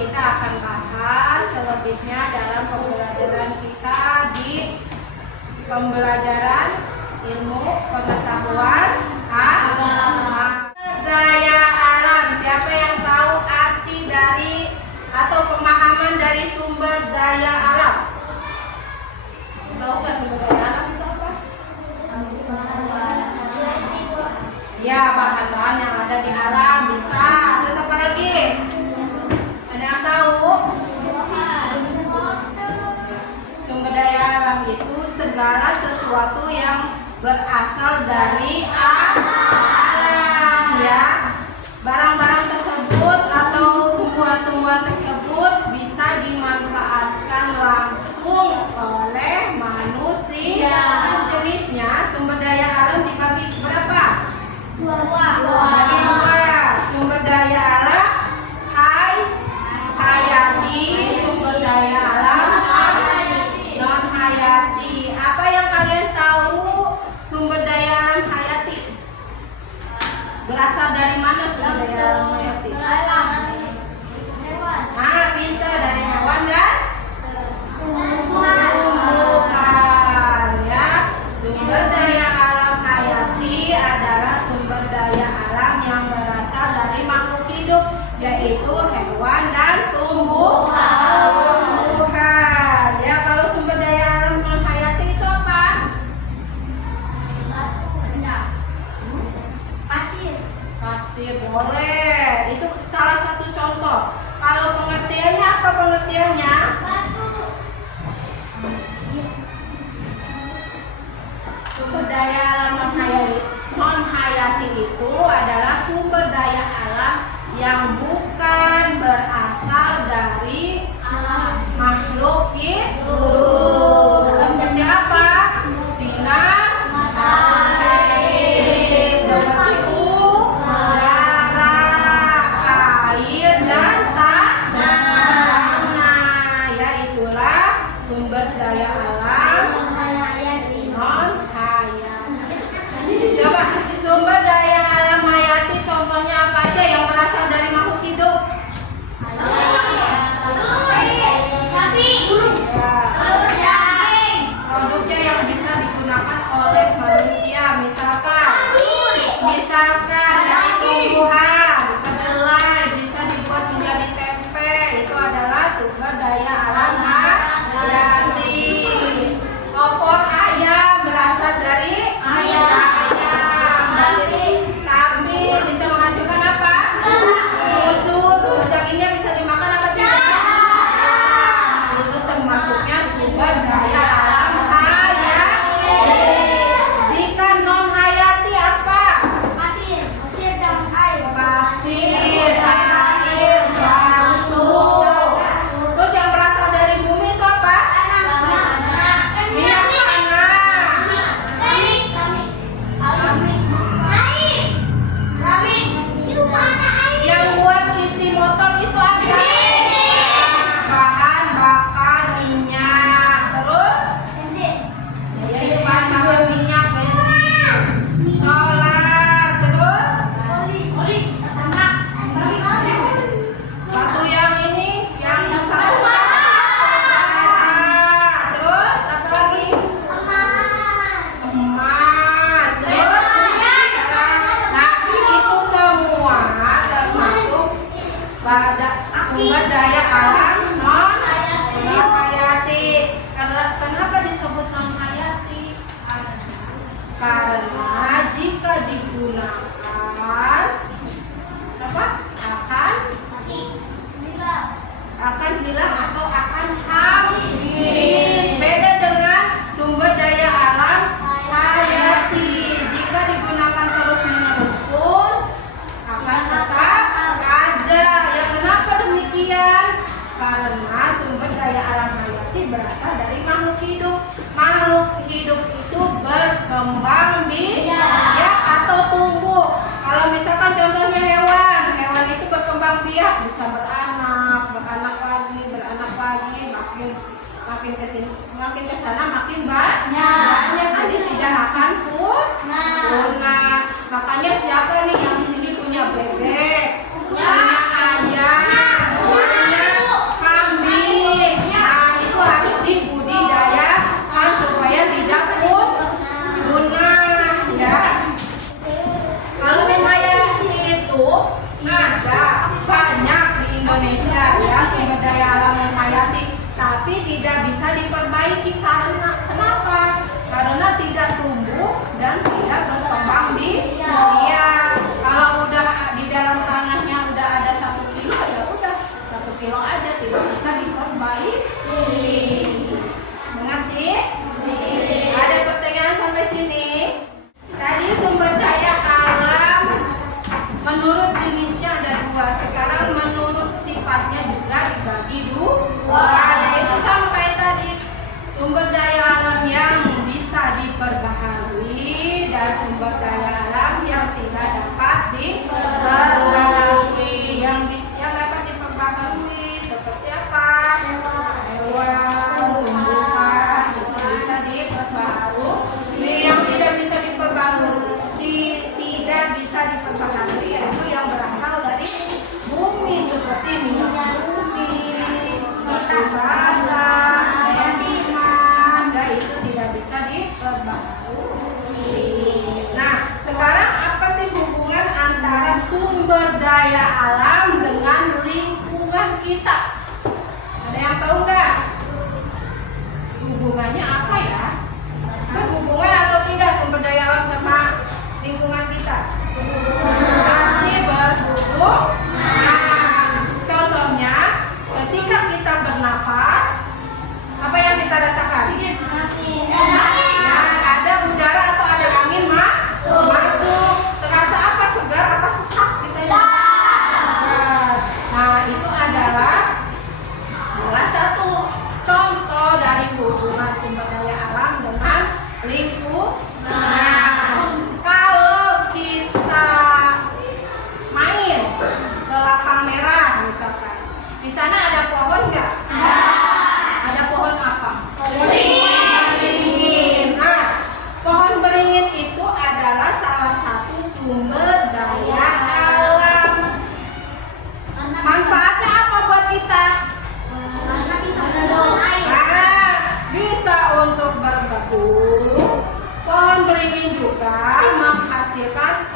kita akan bahas selebihnya dalam pembelajaran kita di pembelajaran ilmu pengetahuan agama. Daya alam. Siapa yang tahu arti dari atau pemahaman dari sumber daya alam? Tahu nggak sumber daya alam itu apa? Ya, bahan-bahan yang ada di alam. Bisa. Terus apa lagi? Ada yang tahu? Sumber daya alam itu segala sesuatu yang berasal dari alam, ya. Barang-barang tersebut atau tumbuhan-tumbuhan tersebut bisa dimanfaatkan langsung oleh manusia. Jenisnya sumber daya alam dibagi berapa? Bagi dua. Sumber daya alam hayati, sumber daya alam non hayati. Apa yang kalian tahu sumber daya alam hayati? Berasal dari mana sumber daya alam hayati? Nah, pintar, dari hewan dan tumbuhan, ya. Sumber daya alam hayati adalah sumber daya alam yang berasal dari makhluk hidup, yaitu hewan dan tumbuhan. Ya, kalau sumber daya alam non hayati itu apa? Pasir, boleh. Itu salah satu contoh. Kalau pengertiannya apa pengertiannya? Sumber daya alam non hayati itu adalah sumber daya alam yang bukan berasal dari makhluk hidup. Seperti apa? Sinar matahari, seperti udara, air dan tanah. Ya, itulah sumber daya alam non hayati. Coba sumber daya alam hayati contohnya apa aja yang berasal dari makhluk hidup? Produknya yang bisa digunakan oleh manusia, misalkan dari tumbuhan, kedelai bisa dibuat menjadi tempe, itu adalah sumber daya alam hayati. Opor ayam berasal dari ayam. Sapi bisa menghasilkan apa? Susu. Terus dagingnya bisa dimakan apa sih? Itu termasuknya sumber daya alam hayati. Jika non hayati apa? Pasir, air, batu. Terus yang berasal dari bumi itu apa? Minyak tanah. Yang buat isi motor itu apa? Bahan bakar minyak. Terus? Yaitu bahan bakar minyak, bensin, solar. Terus? Batu yang ini, yang satu terus apa lagi? Emas. Terus? Nah, itu semua termasuk pada sumber daya alam non hayati. Kenapa disebut non hayati? Karena jika digunakan akan hilang atau akan habis. Beda dengan sumber daya alam hayati. Jika digunakan terus-menerus pun akan tetap ada. Ya, kenapa demikian? Karena sumber daya alam hayati berasal dari makhluk hidup. Makhluk hidup itu berkembang biak atau tumbuh. Kalau misalkan contohnya hewan itu berkembang biak, bisa beranak lagi, makin kesini, makin kesana, makin banyak. Jadi tidak akan punah. Makanya siapa nih yang sini punya bebek, punya ayam, punya Indonesia ya, sumber daya alam yang hayati, tapi tidak bisa diperbaiki karena kenapa? Karena tidak tumbuh dan tidak berkembang di dunia. Kalau udah di dalam tanahnya udah ada 1 kilo, ya udah 1 kilo aja, tidak bisa diperbaiki. Mengerti? Ada pertanyaan sampai sini? Tadi sumber daya alam menurut jenisnya ada 2. Sekarang menurut sifatnya juga dibagi 2. Yaitu sama kayak tadi, sumber daya alam yang bisa diperbaharui dan sumber daya alam yang tidak dapat diperbaharui. Yang dapat diperbaharui seperti apa? Hewan, tumbuhan, itu bisa diperbaharui. Yang tidak bisa diperbaharui yaitu yang berasal dari bumi seperti minyak bumi, batu bara, emas, itu tidak bisa diperbaharui. Nah, sekarang apa sih hubungan antara sumber daya alam dengan lingkungan kita? Ada yang tahu nggak? Hubungannya apa ya? Berhubungan atau tidak sumber daya alam sama lingkungan kita? Pasti berhubung. Nah, contohnya ketika kita bernapas, apa yang kita rasakan? Nah, ada udara atau ada angin masuk. Terasa apa? Segar apa sesak gitu ya? Nah, itu adalah salah satu contoh dari hubungan sumber daya alam dengan lingkungan. Nah, kalau kita main ke lapang merah misalkan, di sana ada pohon nggak? Ada pohon apa? Beringin. Nah, pohon beringin itu adalah salah satu sumber daya alam. Manfaatnya apa buat kita? Bisa untuk berteduh. Pohon beringin juga menghasilkan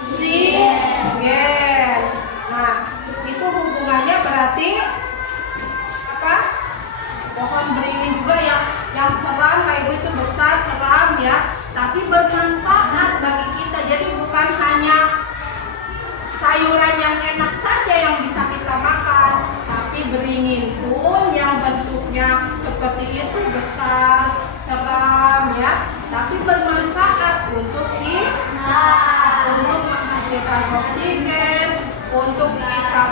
oksigen. Nah, itu hubungannya berarti apa? Pohon beringin juga yang seram kayak itu besar, seram ya, tapi bermanfaat bagi kita. Jadi bukan hanya sayuran yang enak saja yang bisa kita makan, tapi beringin pun yang bentuknya seperti itu besar, seram ya, tapi bermanfaat untuk kita, untuk menghasilkan oksigen, untuk kita